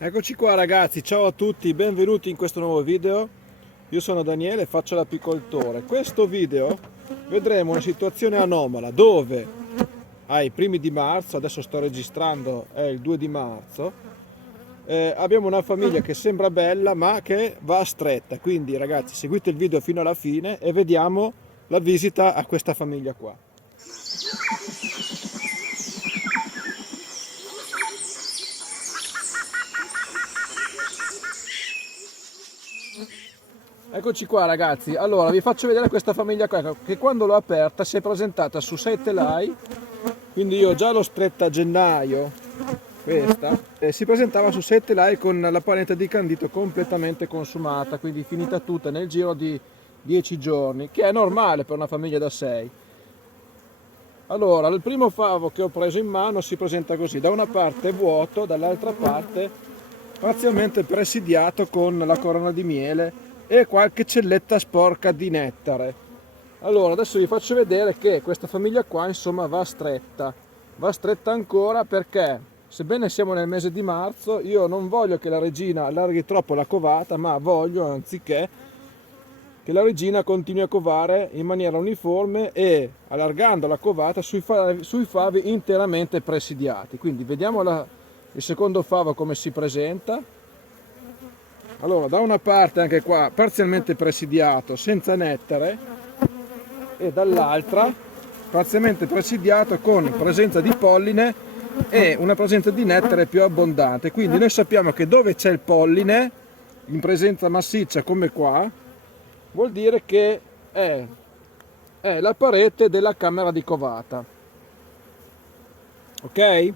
Eccoci qua ragazzi, ciao a tutti, benvenuti in questo nuovo video. Io sono Daniele e faccio l'apicoltore. Questo video vedremo una situazione anomala dove ai primi di marzo, adesso sto registrando, è il 2 di marzo, abbiamo una famiglia che sembra bella ma che va stretta. Quindi ragazzi, seguite il video fino alla fine e vediamo la visita a questa famiglia qua. Eccoci qua ragazzi, allora vi faccio vedere questa famiglia qua che quando l'ho aperta si è presentata su 6 telai, quindi io già l'ho stretta a gennaio, questa, e si presentava su 6 telai con la panetta di candito completamente consumata, quindi finita tutta nel giro di 10 giorni, che è normale per una famiglia da 6. Allora, il primo favo che ho preso in mano si presenta così, da una parte vuoto, dall'altra parte parzialmente presidiato con la corona di miele e qualche celletta sporca di nettare. Allora adesso vi faccio vedere che questa famiglia qua insomma va stretta ancora, perché sebbene siamo nel mese di marzo io non voglio che la regina allarghi troppo la covata, ma voglio anziché che la regina continui a covare in maniera uniforme e allargando la covata sui favi interamente presidiati. Quindi vediamo il secondo favo come si presenta. Allora, da una parte anche qua parzialmente presidiato senza nettare e dall'altra parzialmente presidiato con presenza di polline e una presenza di nettare più abbondante. Quindi noi sappiamo che dove c'è il polline in presenza massiccia come qua vuol dire che è la parete della camera di covata. Ok?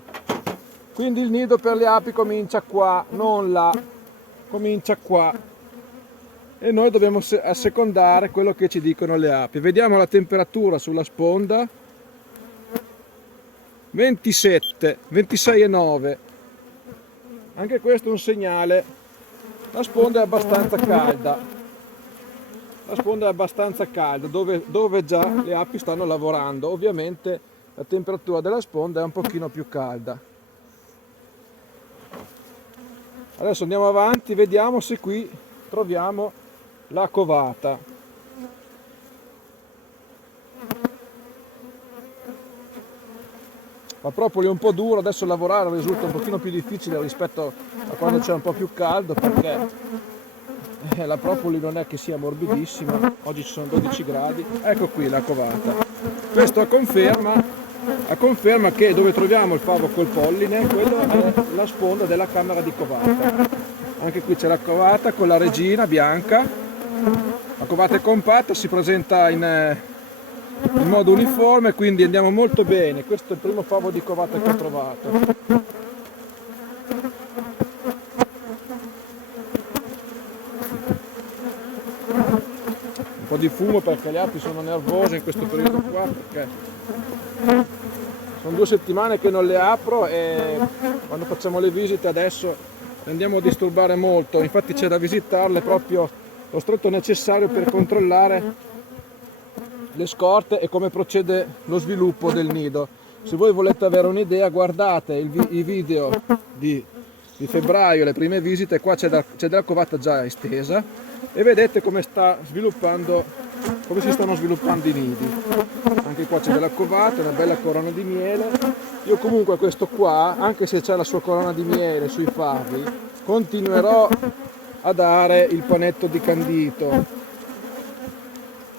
Quindi il nido per le api comincia qua, non là, comincia qua, e noi dobbiamo assecondare quello che ci dicono le api. Vediamo la temperatura sulla sponda: 27, 26,9. Anche questo è un segnale. La sponda è abbastanza calda. La sponda è abbastanza calda, dove già le api stanno lavorando. Ovviamente la temperatura della sponda è un pochino più calda. Adesso andiamo avanti, vediamo se qui troviamo la covata. La propoli è un po' dura, adesso lavorare risulta un pochino più difficile rispetto a quando c'è un po' più caldo, perché la propoli non è che sia morbidissima. Oggi ci sono 12 gradi. Ecco qui la covata. Questo a conferma che dove troviamo il favo col polline, quello è la sponda della camera di covata. Anche qui c'è la covata con la regina bianca. La covata è compatta, si presenta in modo uniforme, quindi andiamo molto bene. Questo è il primo favo di covata che ho trovato. Un po' di fumo perché le api sono nervose in questo periodo qua, perché sono 2 settimane che non le apro e quando facciamo le visite adesso andiamo a disturbare molto. Infatti c'è da visitarle proprio lo stretto necessario per controllare le scorte e come procede lo sviluppo del nido. Se voi volete avere un'idea, guardate i video di febbraio, le prime visite. Qua c'è della covata già estesa e vedete come si stanno sviluppando i nidi. Anche qua c'è della covata, una bella corona di miele. Io comunque questo qua, anche se c'è la sua corona di miele sui favi, continuerò a dare il panetto di candito.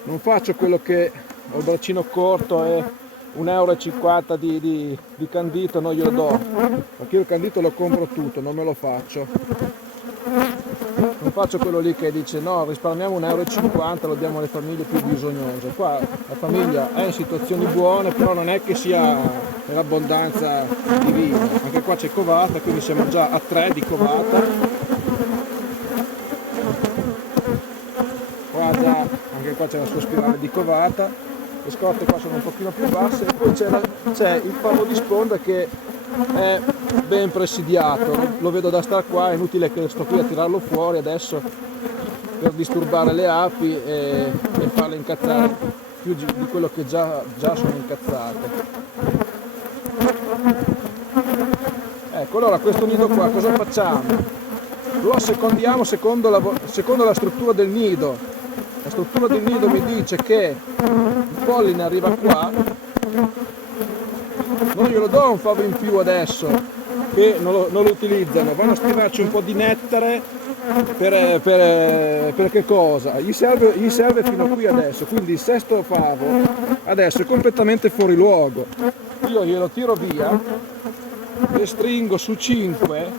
Non faccio quello che ho il braccino corto e 1,50 € di candito non glielo do, perché io il candito lo compro tutto, non me lo faccio. Non faccio quello lì che dice no, risparmiamo 1,50 €, lo diamo alle famiglie più bisognose. Qua la famiglia è in situazioni buone, però non è che sia nell'abbondanza divina. Anche qua c'è covata, quindi siamo già a 3 di covata. Qua già, anche qua c'è la sua spirale di covata. Le scorte qua sono un pochino più basse e poi c'è il favo di sponda che è ben presidiato. Lo vedo da star qua, è inutile che sto qui a tirarlo fuori adesso per disturbare le api e farle incazzare più di quello che già sono incazzate. Allora questo nido qua cosa facciamo? Lo assecondiamo secondo la struttura del nido. La struttura del nido mi dice che il polline arriva qua, non glielo do un favo in più adesso che non lo utilizzano, vanno a stirarci un po' di nettare per che cosa? Gli serve fino a qui adesso, quindi il sesto favo adesso è completamente fuori luogo. Io glielo tiro via e stringo su 5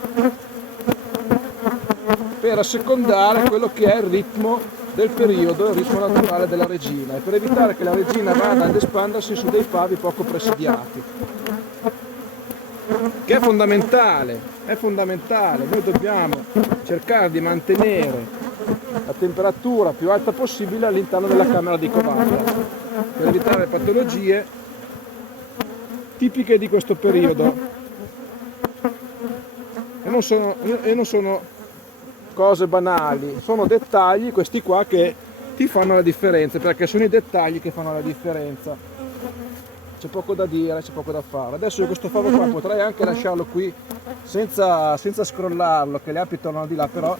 per assecondare quello che è il ritmo del periodo, il ritmo naturale della regina, e per evitare che la regina vada ad espandersi su dei favi poco presidiati, che è fondamentale, noi dobbiamo cercare di mantenere la temperatura più alta possibile all'interno della camera di covata, per evitare patologie tipiche di questo periodo, e non sono cose banali, sono dettagli questi qua che ti fanno la differenza, perché sono i dettagli che fanno la differenza. C'è poco da dire, c'è poco da fare. Adesso io questo favo qua potrei anche lasciarlo qui senza scrollarlo, che le api tornano di là, però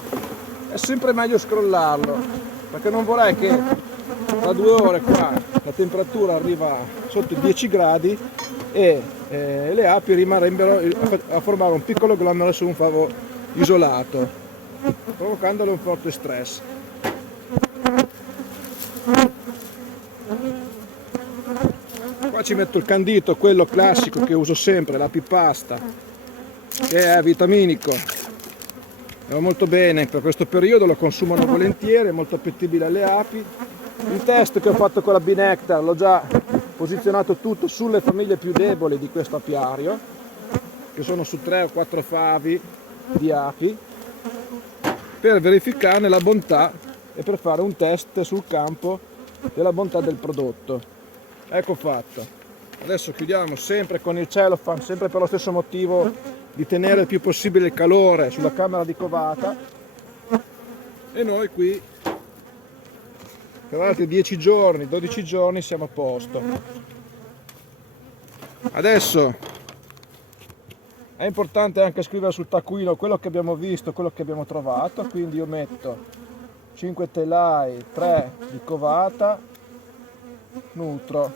è sempre meglio scrollarlo, perché non vorrei che tra 2 ore qua la temperatura arriva sotto i 10 gradi e le api rimarrebbero a formare un piccolo glomero su un favo isolato, provocandole un forte stress. Qua ci metto il candito, quello classico che uso sempre, l'apipasta, che è vitaminico, va molto bene per questo periodo, lo consumano volentieri, è molto appetibile alle api. Il test che ho fatto con la Binectar l'ho già posizionato tutto sulle famiglie più deboli di questo apiario, che sono su 3 o 4 favi di api, per verificarne la bontà e per fare un test sul campo della bontà del prodotto. Ecco fatto. Adesso chiudiamo sempre con il cellophane, sempre per lo stesso motivo di tenere il più possibile il calore sulla camera di covata, e noi qui per altri 10 giorni, 12 giorni siamo a posto. Adesso è importante anche scrivere sul taccuino quello che abbiamo visto, quello che abbiamo trovato, quindi io metto 5 telai, 3 di covata, nutro.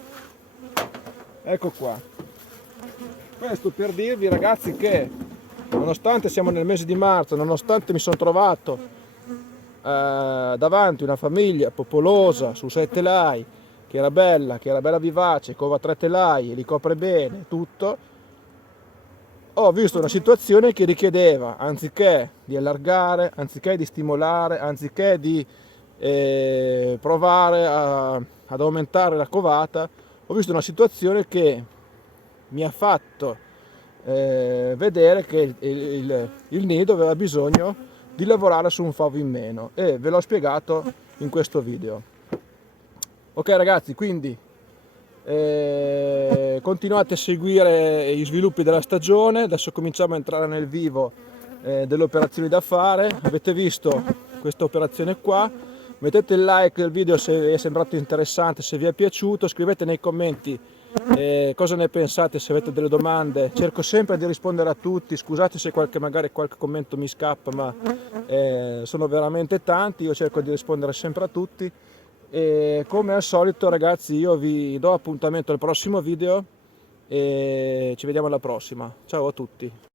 Ecco qua. Questo per dirvi, ragazzi, che nonostante siamo nel mese di marzo, nonostante mi sono trovato davanti una famiglia popolosa su 6 telai, che era bella vivace, cova 3 telai, li copre bene, tutto, ho visto una situazione che richiedeva, anziché di allargare, anziché di stimolare, anziché di provare ad aumentare la covata, ho visto una situazione che mi ha fatto vedere che il nido aveva bisogno di lavorare su un favo in meno, e ve l'ho spiegato in questo video. Ok ragazzi, quindi continuate a seguire gli sviluppi della stagione. Adesso cominciamo a entrare nel vivo delle operazioni da fare. Avete visto questa operazione qua, mettete il like del video se vi è sembrato interessante, se vi è piaciuto, scrivete nei commenti cosa ne pensate, se avete delle domande. Cerco sempre di rispondere a tutti, scusate se magari qualche commento mi scappa, ma sono veramente tanti, io cerco di rispondere sempre a tutti. E come al solito ragazzi, io vi do appuntamento al prossimo video e ci vediamo alla prossima. Ciao a tutti.